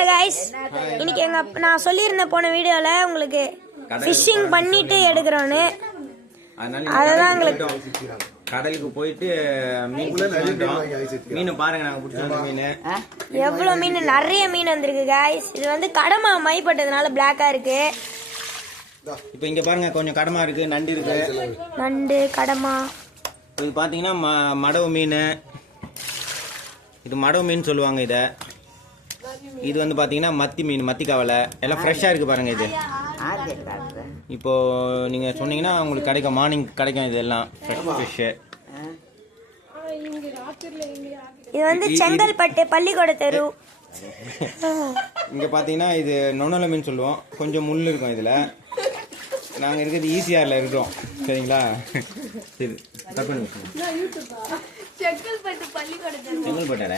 Hello guys, இன்னைக்கு நான் சொல்லியிருந்தேன் போன வீடியோவில் உங்களுக்கு ஃபிஷ்ஷிங் பண்ணிட்டு எடுக்கிறோன்னு. அதுதான் எங்களுக்கு கடலுக்கு போயிட்டு மீன் பாருங்க, நாங்கள் பிடிச்ச மீன் எவ்வளோ மீன், நிறைய மீன் வந்திருக்கு காய்ஸ். இது வந்து கடமா மைப்பட்டதுனால பிளாக்கா இருக்கு. இப்போ இங்க பாருங்க, கொஞ்சம் கடமா இருக்கு, நண்டு இருக்கு, நண்டு கடமா. இது பாத்தீங்கன்னா மடவு மீன், இது மடவு மீன் சொல்லுவாங்க. இது வந்து பாத்தீங்கன்னா மத்தி மீன், மத்தி கவலை எல்லாம் ஃப்ரெஷ்ஷா இருக்கு பாருங்க. இது இப்போ நீங்க சொன்னீங்கன்னா உங்களுக்கு கிடைக்கும், மார்னிங் கிடைக்கும். இது எல்லாம் ஃப்ரெஷ் ஃபிஷ். இது வந்து செங்கல்பட்டு பள்ளிக்கூட தெரு. இங்க பாத்தீங்கன்னா இது நொண்ணல மீன் சொல்லுவோம், கொஞ்சம் முள் இருக்கும். இதுல நாங்க இருக்கிறது ஈசிஆர்ல இருக்கோம், சரிங்களா? சரி, செங்கல்பட்டு